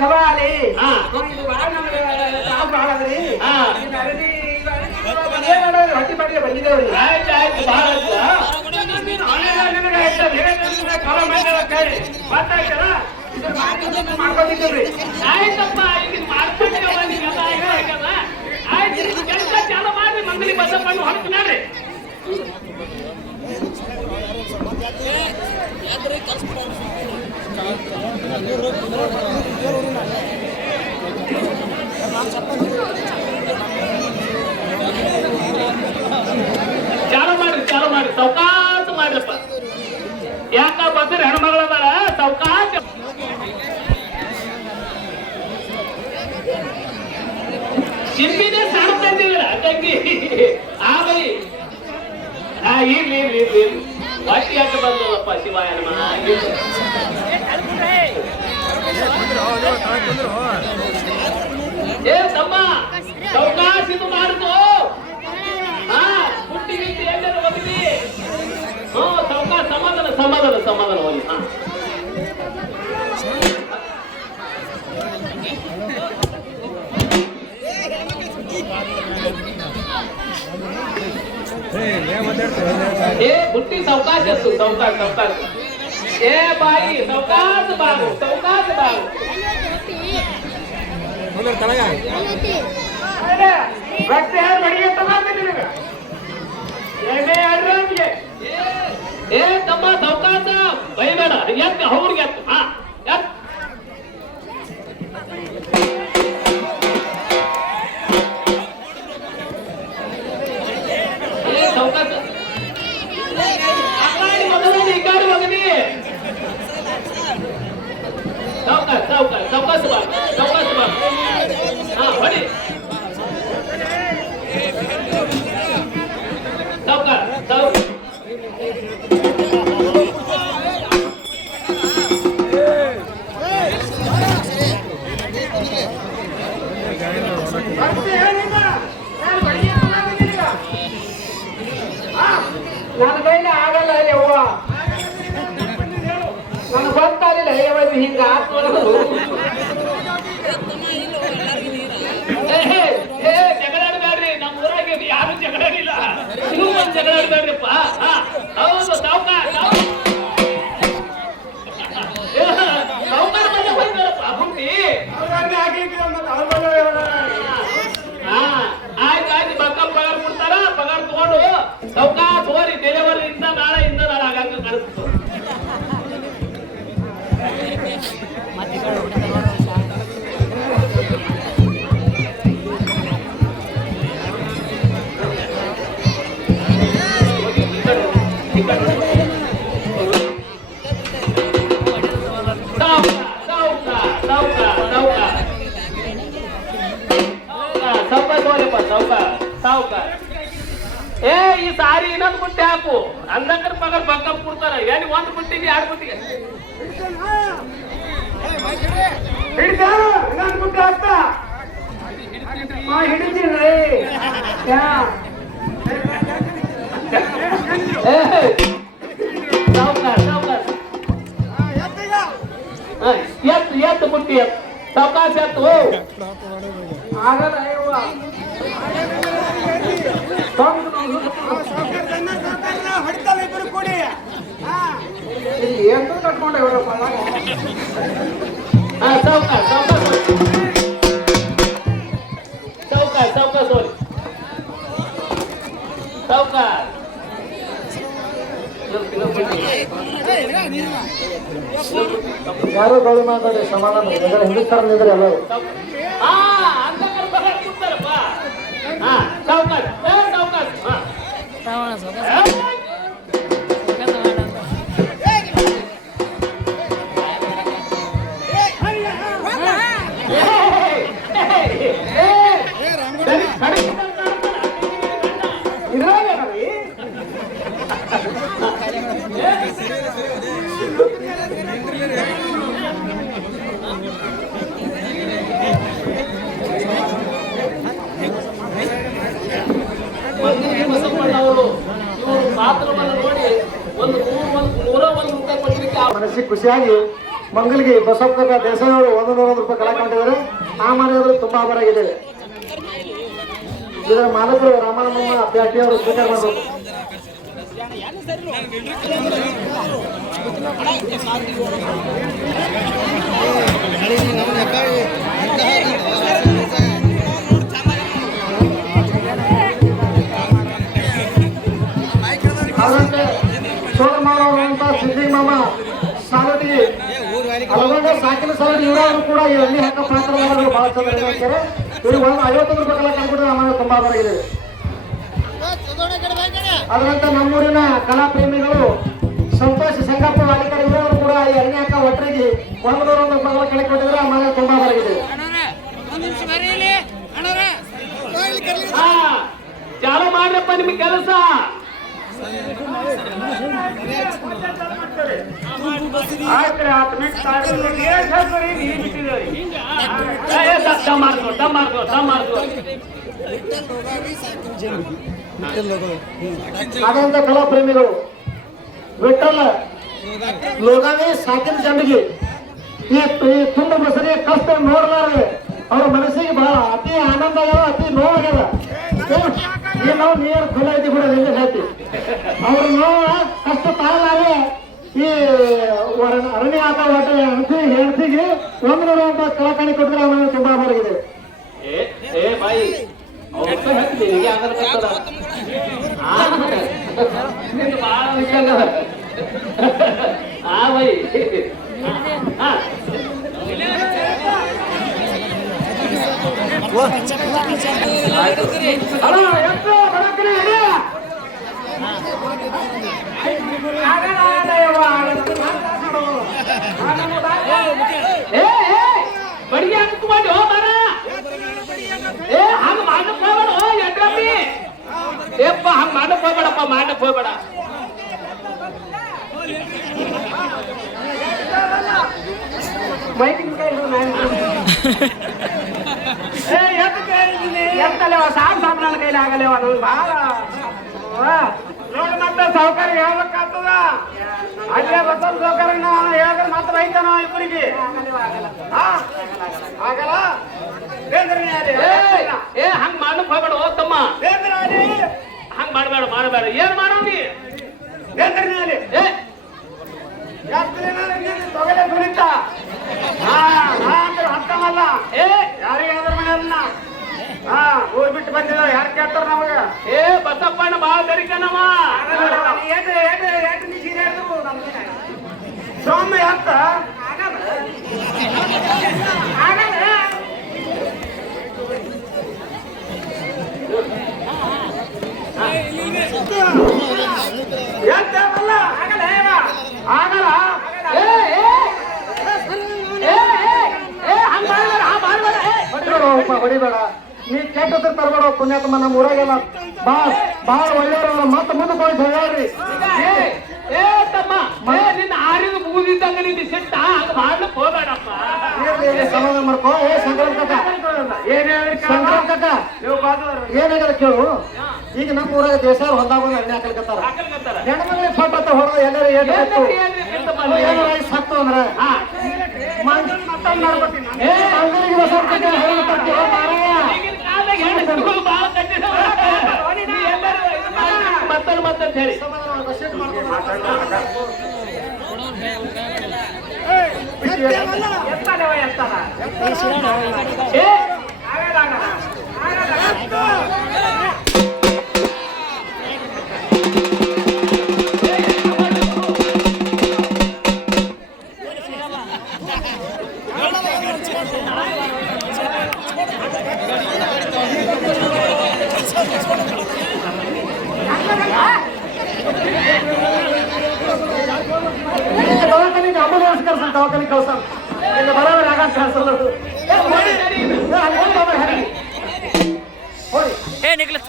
ಚಲೋ ಆಲಿ ಇದು ಭಾಳ ನಮ್ಗೆ ತಾವು ಭಾಳ ಅದ್ರಿ ಹೊಟ್ಟಿ ಮಾಡಿಗೆ ಬಂದಿದ್ದೇವ್ರಿ. ಆಯ್ತು ಆಯ್ತು ಭಾಳ ಚಲೋ ಮಾಡಿ ಗೊತ್ತಾಯ್ತಲ್ಲ ಇದ್ರ ಮಾಡ್ಕೊಂಡಿದ್ದೇವ್ರಿ. ಆಯ್ತಪ್ಪ ಈಗ ಮಾಡ್ಕೊಂಡು ಬಂದಿಲ್ಲ ಆಯ್ತು ಕೆಲಸ ಚಾಲು ಮಾಡಿ ಮಂಗಲಿ ಬಸಪ್ಪನ್ನು ಹೊರತು ನೋಡ್ರಿ. ಚಾಲು ಮಾಡ್ರಿ ಸೌಕಾಸ ಮಾಡ್ರಪ್ಪ. ಯಾಕ ಬಂದ್ರೆ ಹೆಣ್ಮಗಳದಾರ ಸೌಕಾಸ ಚಿಂಬಿನೇ ಸಣ್ಣ ತಂದಿದ್ರ ತಂಗಿ ಆಗಲಿ. ಇರ್ಲಿ ಇರ್ಲಿ ಇರ್ಲಿ ಹೊಟ್ಟಿ ಯಾಕೆ ಬಂದಲ್ಲಪ್ಪ ಶಿವಾಯ ಏ ತಮ್ಮ ಸೌಕಾಶ ಇದು ಮಾಡುದು. ಹುಟ್ಟಿ ಗಿಟ್ಟಿ ಎಲ್ಲರೂ ಹೋಗಿದ್ವಿ. ಸೌಕಾಶ ಸಮಾಧಾನ ಸಮಾಧಾನ ಸಮಾಧಾನ ಹೋಗಿ. ಹುಟ್ಟಿ ಸೌಕಾಶ ಸೌಕಾಶ ಸೌಕಾಶ ಏ ಬಾಯಿ ಸೌಕಾಶ ಬಾಗು ಸೌಕಾಶ ಬಾಗು. ಏ ತಮ್ಮ ಸೌಕಾಶ ಬೈಬೇಡ ಎತ್ತು ಅವ್ರಿಗೆ ಎತ್ತು. ಸೌಕಾಶ ಈ ಗಾಡಿ ಹೋಗದಿ ಸೌಕಾಶ ಸೌಕಾಶ ಸೌಕಾಶ ಬಾ ಸೌಕಾಶ ಬಾ. ಹೊಡಿ ಸೌಕಾಶ ಸೌಕಾಶ ನನ್ನ ಕೈಲಿ ಆಗಲ್ಲ ಯವ್ವ, ನನಗೆ ಗೊತ್ತಾಗಲಿಲ್ಲ ಯವ್ವ ಹಿಂಗ ಜಗಳಾಡ್ಬೇಡ್ರಿ. ನಮ್ಮ ಊರಾಗ ಯಾರು ಜಗಳಾಡಿಲ್ಲ. ನೀವು ಒಂದು ಜಗಳಾಡ್ಬೇಡ್ರಿಪ್ಪ. ಹೌದು ಸಾವುಕಾರ ಸಾವುಕಾರ ಹೋಗ್ತಾರಪ್ಪ ಹುಟ್ಟಿ. ಆಯ್ತು ಆಯ್ತು ಬಕ್ಕ ಪಗಾರ ಕೊಡ್ತಾರ. ಪಗಾರ ತಗೊಂಡು ಸೌಕಾಶ ಹೋರಿ ಡೆಲಿವರಿ ಇಂದ ನಾಳೆ ಆಗಂಗ ಕಾಣಿಸ್ತು. ಏ ಈ ಸಾರಿ ಇನ್ನೊಂದು ಬುಟ್ಟಿ ಹಾಕು. ಅಂದಕರ್ ಪಗಾರ ಬಕ್ಕ ಕೊಡ್ತಾರ. ಏನು ಒಂದು ಬುಟ್ಟಿಗೆ ಎರಡು ಬುಟ್ಟಿಗೆ ಹಿಡಿದ ಇನ್ನೊಂದು ಬುಟ್ಟಿ ಹಾಕ್ತಾ ಹಿಡಿತೀರಿ. ಸಾವುಕಾರ ಸಾವುಕಾರ ಎತ್ತು ಎತ್ತು ಬುಟ್ಟಿ ಎತ್ತು ಸಾವುಕಾಶ ಎತ್ತು. ಆಗಲ್ಲ ಯವ್ವ ಏನು ಕಟ್ಕೊಂಡೆ ಸಾವುಕಾರ ಸಾವುಕಾರ ಸಾವುಕಾರ ಸಾವುಕಾರ ಸೋರಿ ಸಾವುಕಾರ ಯಾರು ಗಾಳಿ ಮಾತಾಡಿ ಸಮಾಧಾನ ಹಿಂದೂಸ್ತಾನ ನಿಂದ್ರೆ ಎಲ್ಲರೂ ಕೊಡ್ತಾರಪ್ಪ. ಸಾವುಕಾರ ಸಾವುಕಾರ ಮನಸ್ಸಿಗೆ ಖುಷಿಯಾಗಿ ಮಂಗಲ್ಗಿ ಬಸಪ್ಪ ದೇಸಾಯಿ ಅವರು 100 ರೂಪಾಯಿ ಕಲೆ ಮಾಡಿದ್ದಾರೆ. ಸಾಮಾನ್ಯರು ತುಂಬಾ ಆಭಾರಾಗಿದೆ. ಇದರ ಮಾಲಕರು ರಾಮನಮ್ಮ ಪ್ಯಾಟಿ ಅವರು ಸ್ವೀಕಾರ ಮಾಡಬೇಕು. ಅದರಂತೆ ಸೋದರ ಮಾಡುವಂತ ಸಿದ್ದಿ ಮಾಮ ಸಾಲಟಿ ಅಲಗೊಂಡ ಸಾಕಿನ ಸಾಲಟಿ ಇವರಾದ್ರು ಕೂಡ ಈ ಹಳ್ಳಿ ಹಕ್ಕ ಪಾತ್ರಗಳು ಬಹಳ ಚಂದ ಹೇಳ್ತಾರೆ. ಇವ್ರಿಗೆ 50 ರೂಪಾಯಿ ಕಲೆ ಕಂಡುಬಿಟ್ರೆ ನಮಗೆ ತುಂಬಾ ಆಭಾರಾಗಿದೆ. ಅದರಂತೆ ನಮ್ಮೂರಿನ ಕಲಾ ಪ್ರೇಮಿಗಳು ಸಂತೋಷ್ ಸಂಗಪ್ಪ ವಾಲಿಕರ್ ಇವರವರು ಕೂಡ ಈ ಅರಣ್ಯ ಹಕ್ಕ ಒಟ್ಟರಿಗೆ 100 ರೂಪಾಯಿ ಕಲೆ ಕೊಟ್ಟಿದ್ರೆ ನಮಗೆ ತುಂಬಾ ಆಭಾರಾಗಿದೆ. ಚಾಲು ಮಾಡ್ರಪ್ಪ ನಿಮ್ಗೆ ಕೆಲಸ. ಅದಂತ ಕಲಾ ಪ್ರೇಮಿಗಳು ವಿಠಲ ಲೋಗಾವಿ ಸಾಕಿನ ಜನರಿಗೆ ಈ ತುಂಬ ಬಸರಿ ಕಷ್ಟ ನೋಡಲಾರದೆ ಅವ್ರ ಮನಸ್ಸಿಗೆ ಬಹಳ ಅತಿ ಆನಂದ ಆಗ್ಯದ, ಅತಿ ನೋವಾಗ್ಯದ. ಈ ನಾವು ನೀರು ಖುಲ್ಲ ಐತಿ ಕೂಡ ನಿಂಗೆ ಹೇಳ್ತಿ ಅವ್ರ ನೋವ ಕಷ್ಟ ತಾಳಲಾರೆ ಈ ಅರಣ್ಯ ಆಟ ಒಟ್ಟ ಹೆಣ್ತಿಗೆ 100 ರೂಪಾಯಿ ಕಲಾಕಾಣಿ ಕೊಟ್ಟಿದ್ರೆ ಅವನಿಗೆ ತುಂಬಾ ಆಭಾರಾಗಿದೆ. ಏ ಬಾಯಿ ಬಹಳ ವಿಷಯ ಆ ಬೈ ಬಡಿಗೆ ಅಂತ ಮಾಡಿ ಹೋ ಮಾರ. ಏ ಹಂಗ ಮಾಡಕ್ ಹೋಗ್ಬೇಡ. ಎಡ್ರಪ್ಪಿ ಏಪ್ಪ ಹಂಗ ಮಾಡಕ್ ಹೋಗ್ಬೇಡಪ್ಪ, ಮಾಡಕ್ ಹೋಗ್ಬೇಡ. ಸಾಂಬ್ರಾಣ ಕೈಲಿ ಆಗಲೇವ ಬಹಳ ನೋಡಿ. ಮತ್ತೆ ಸೌಕರ್ಯ ಹೇಳ್ಬೇಕಾಗ್ತದ. ಅಲ್ಲೇ ಬಸವ ಸೌಕರ್ಯ ಹೇಳಿದ್ರೆ ಮಾತ್ರ ಐತನ ಇಬ್ಬರಿಗೆ ಆಗಲ್ಲ. ಏ ಹಂಗ ಮಾಡಕ್ ಹೋಗ್ಬೇಡ. ಓ ತಮ್ಮ ಹಂಗ ಮಾಡ್ಬೇಡ, ಮಾಡಬೇಡ. ಏನ್ ಮಾಡೋನಿ ತೊಗಲೆ ಸುರಿತ ಹತ್ತಮಲ್ಲ. ಏ ಯಾರಿಗೆ ಯಾವ್ದ್ರ ಮನೆಯಲ್ಲ ಊರ್ ಬಿಟ್ಟು ಬಂದಿದ ಯಾರು ಕೇಳ್ತಾರ ನಮಗ. ಏ ಬಸಪ್ಪಣ್ಣ ಬಾಳ ದರಿಕನವ. ಸೌಮ್ಯ ಹತ್ತ ಆಗಲ್ಲ. ಹೊಡಿಬೇಡ, ನೀ ಕೆಟ್ಟ ತರಬೇಡ. ಪುಣ್ಯಾತ್ಮ ನಮ್ಮ ಊರಾಗೆಲ್ಲ ಬಾಳ ಒಳ್ಳೆಯವರು ಮತ್ತೆ ಮುಂದಕ್ಕೆ ಹೋಗಿ ಹೇಳ್ರಿ. ಏ ತಮ್ಮ ನಿನ್ನ ಆರಿದ ಬೂದಿದ್ದಂಗ ನಿನ್ನ ಸಿಟ್ಟ ಹಂಗ ಮಾಡ್ಲಿಕ್ ಹೋಗ್ಬೇಡಪ್ಪ. ಸಮಾಧಾನ ಮಾಡ್ಕೋ. ಏ ಸಂಕ್ರಾಂತ ಕಾಕ ಏನಾಗಲ್ಲ ಕೇಳು. ಈಗ ನಮ್ಮ ಊರಾಗ ದೇಶಾರು ಹೊಂದಾಗ ಎಣ್ಣೆ ಹಾಕಲ್ಕತ್ತಾರ. ಹೆಣ್ಮಗಳಿಗೆ ಫಟ್ ಅಂತ ಹೊಡೆದ ಎಲ್ಲರೂ ಏನಾರ ಸತ್ತು ಅಂದ್ರೆ ಮತ್ತಂತ ಹೇಳಿ ದವಾಖಾನೆ ಕಳ್ಸ ಬರೋದ್ರ ಆಗ ಕಳ್ಸಲ್ಲ. ಏ ನಿಖಿಲ್